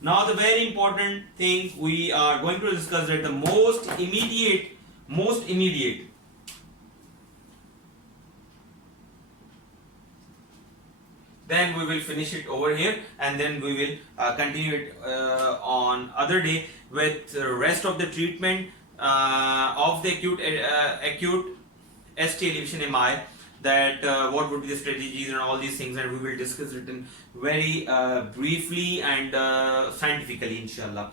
Now the very important thing we are going to discuss that the most immediate, then we will finish it over here, and then we will continue it on other day with the rest of the treatment of the acute ST elevation MI, that what would be the strategies and all these things, and we will discuss it in very briefly and scientifically, inshallah.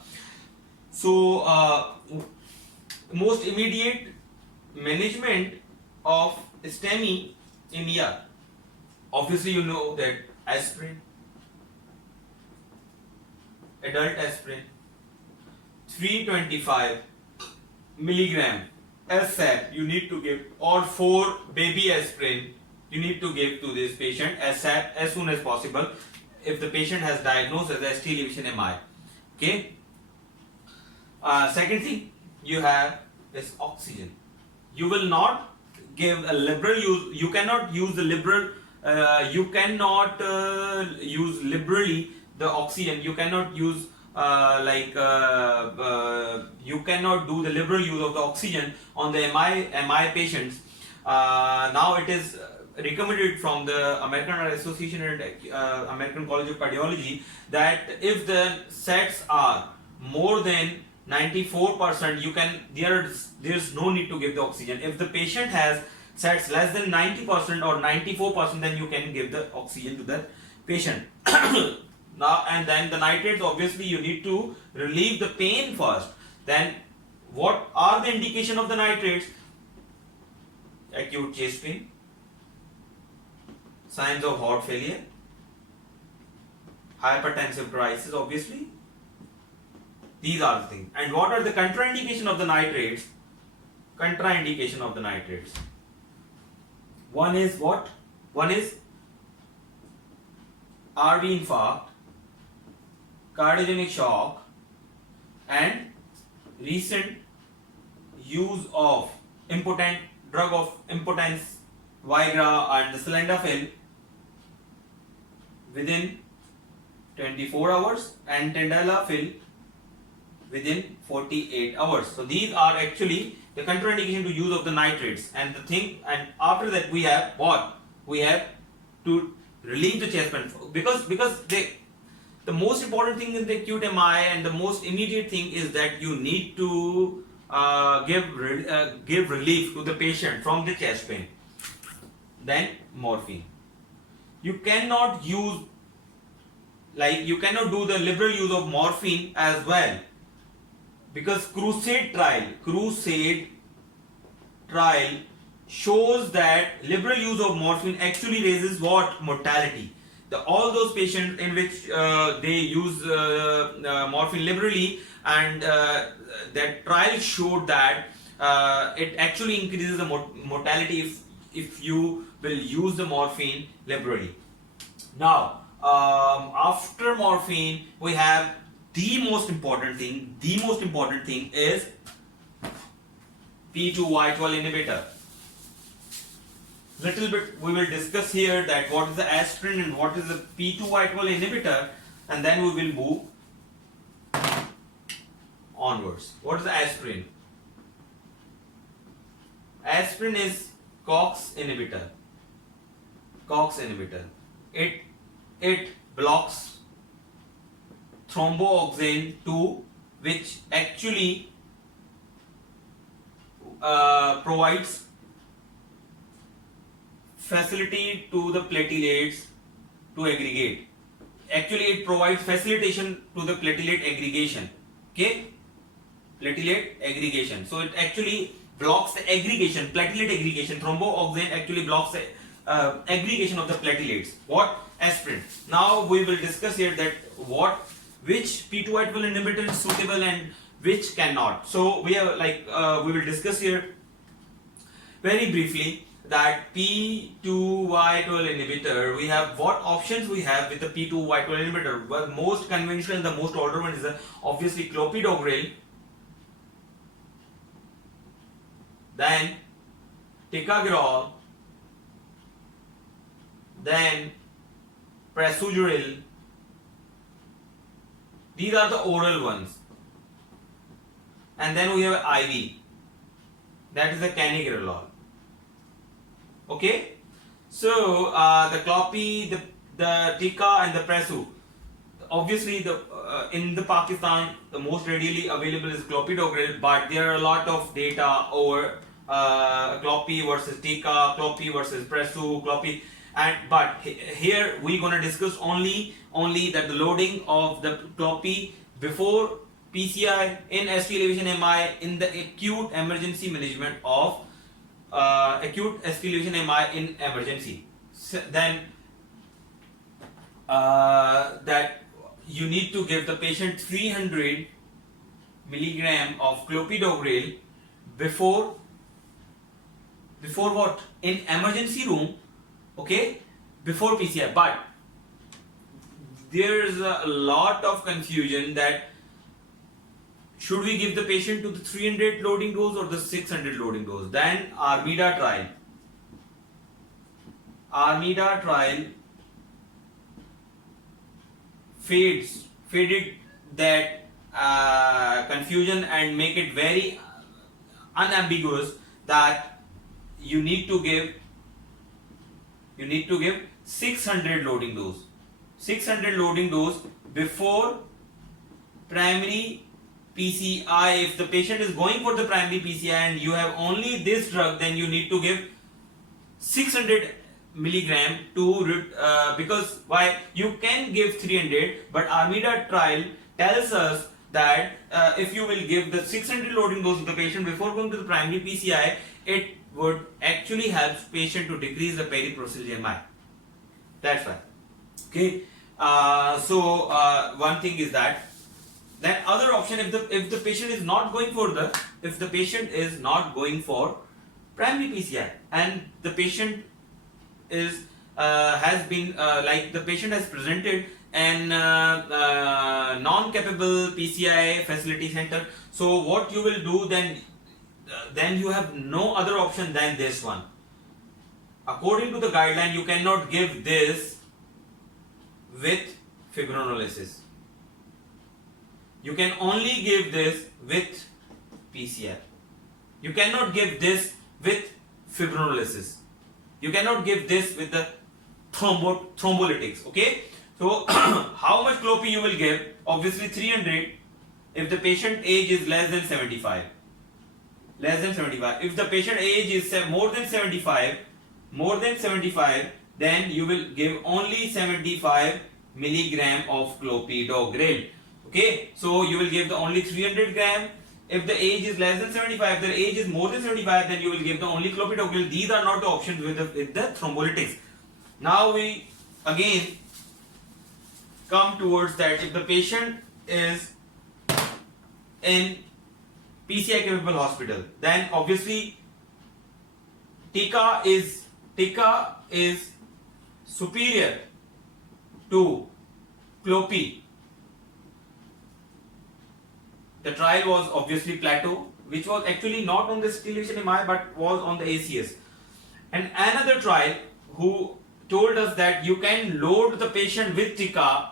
So most immediate management of STEMI in ER, obviously you know that aspirin, adult aspirin, 325 milligram ASAP you need to give, or 4 baby aspirin you need to give to this patient ASAP, as soon as possible, if the patient has diagnosed as ST elevation MI. Okay. Second thing you have is oxygen. You will not give a liberal use. You cannot use the liberal. You cannot use liberally the oxygen. You cannot use you cannot do the liberal use of the oxygen on the MI patients. Now it is recommended from the American Heart Association and American College of Cardiology that if the sets are more than 94%, you can there's no need to give the oxygen. If the patient has sets less than 90% or 94%, then you can give the oxygen to that patient. Now and then the nitrates, obviously you need to relieve the pain first. Then what are the indication of the nitrates? Acute chest pain, signs of heart failure, hypertensive crisis, obviously. These are the things. And what are the contraindication of the nitrates? Contraindication of the nitrates. One is what? One is RV infarct, cardiogenic shock, and recent use of drug of impotence, Viagra and the sildenafil within 24 hours and tadalafil within 48 hours. So these are actually the contraindication to use of the nitrates. And the thing, and after that we have what? We have to relieve the chest pain, because the most important thing in the acute MI and the most immediate thing is that you need to give relief to the patient from the chest pain. Then morphine. You cannot use, you cannot do the liberal use of morphine as well, because Crusade trial shows that liberal use of morphine actually raises what? Mortality. All those patients in which they use morphine liberally, and that trial showed that it actually increases the mortality if you will use the morphine liberally. Now after morphine we have the most important thing is P2y12 inhibitor. Little bit we will discuss here that what is the aspirin and what is the P2y12 inhibitor, and then we will move onwards. What is the aspirin? Aspirin is COX inhibitor. It blocks thromboxane 2, which actually provides facility to the platelets to aggregate. Actually it provides facilitation to the platelet aggregation. Okay, platelet aggregation. So it actually blocks the aggregation, platelet aggregation. Thromboxane actually blocks the aggregation of the platelets. What? Aspirin. Now we will discuss here that which P2y12 inhibitor is suitable and which cannot. So we have we will discuss here very briefly that P2y12 inhibitor. We have what options we have with the P2y12 inhibitor. Well, most conventional, the most older one is obviously clopidogrel, then ticagrelor, then prasugrel, These are the oral ones. And then we have IV. That is the canigrelol. Okay. So the Clopi, the Tika and the Presu. Obviously, in the Pakistan, the most readily available is clopidogrel, but there are a lot of data over Clopi versus Tika, Clopi versus Presu, Clopi, but here we're gonna discuss only that the loading of the Clopi before PCI in ST elevation MI in the acute emergency management of acute ST elevation MI in emergency. So then that you need to give the patient 300 milligram of clopidogrel before what? In emergency room, okay, before PCI. But there is a lot of confusion that should we give the patient to the 300 loading dose or the 600 loading dose. Then Armida trial faded that confusion and make it very unambiguous that you need to give 600 loading dose. 600 loading dose before primary PCI. If the patient is going for the primary PCI and you have only this drug, then you need to give 600 milligram to because why? You can give 300, but Armida trial tells us that if you will give the 600 loading dose to the patient before going to the primary PCI, it would actually help patient to decrease the periprocedural MI. That's why. Okay. So one thing is that. Then other option, if the patient is not going for primary PCI and the patient is has been like the patient has presented an non-capable PCI facility center. So what you will do then you have no other option than this one. According to the guideline, you cannot give this with fibrinolysis. You can only give this with PCI. You cannot give this with fibrinolysis. You cannot give this with the thrombolytics. Okay. So how much Clopi you will give? Obviously 300 if the patient age is less than 75. If the patient age is more than 75, then you will give only 75 milligram of clopidogrel. Okay, so you will give the only 300 gram. If the age is less than 75, the age is more than 75, then you will give the only clopidogrel. These are not the options with the thrombolytics. Now we again come towards that if the patient is in PCI capable hospital, then obviously Tika is superior to Clopi. The trial was obviously Plateau, which was actually not on the stimulation MI but was on the ACS. And another trial who told us that you can load the patient with Tika,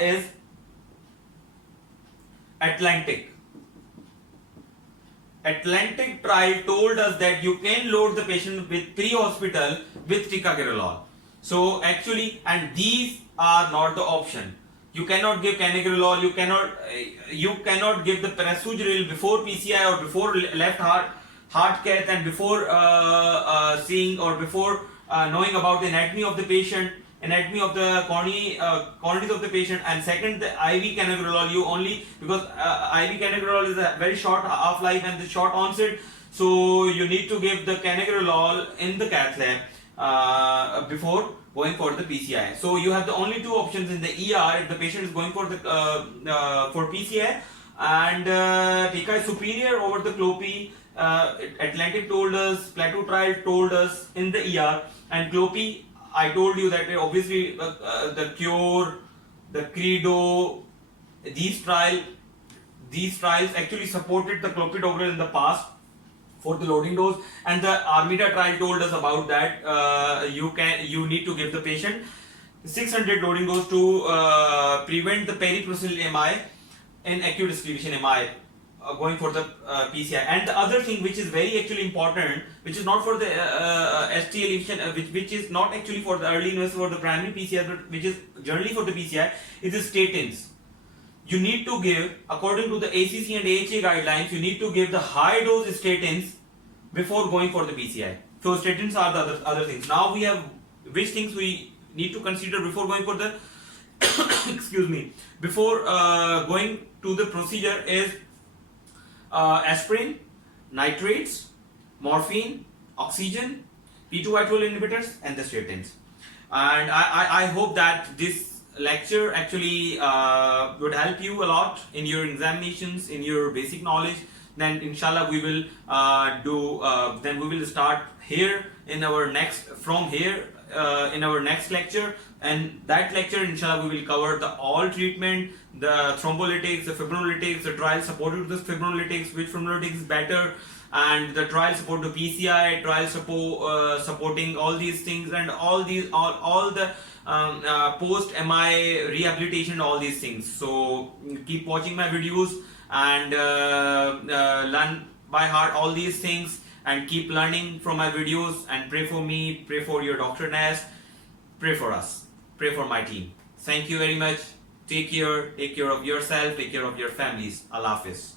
is Atlantic. Atlantic trial told us that you can load the patient with pre-hospital with ticagrelol. So actually, and these are not the option. You cannot give canigrelol, you cannot give the prasugrel before PCI or before left heart cath and before seeing or before knowing about the anatomy of the patient, anatomy of the quantities of the patient, and second the IV canigrelol you only because IV canigrelol is a very short half-life and the short onset, so you need to give the canigrelol in the cath lab before going for the PCI. So you have the only two options in the ER if the patient is going for the for PCI, and Tika is superior over the Clopi. Atlantic told us, Plateau trial told us in the ER, and Clopi, I told you that obviously the Cure, the Credo, these trials actually supported the clopidogrel in the past for the loading dose, and the Armida trial told us about that you need to give the patient 600 loading dose to prevent the periprocedural MI and acute ischemia MI going for the PCI. And the other thing which is very actually important, which is not for the ST elevation, which is not actually for the early invasive or the primary PCI, but which is generally for the PCI, is the statins. You need to give, according to the ACC and AHA guidelines, you need to give the high dose statins before going for the PCI. So statins are the other things. Now we have which things we need to consider before going for the excuse me, before going to the procedure is aspirin, nitrates, morphine, oxygen, P2y12 inhibitors, and the statins. And I hope that this lecture actually would help you a lot in your examinations, in your basic knowledge. Then inshallah we will then we will start here in our next in our next lecture, and that lecture inshallah we will cover the all treatment, the thrombolytics, the fibrinolytics, the trial supported to the fibrinolytics, which fibrinolytics is better, and the trial support to PCI, trial support supporting all these things, and all the post MI rehabilitation, all these things. So keep watching my videos and learn by heart all these things, and keep learning from my videos, and pray for me, pray for your DrNAS, pray for us, pray for my team. Thank you very much. Take care of yourself, take care of your families. Allah Hafiz.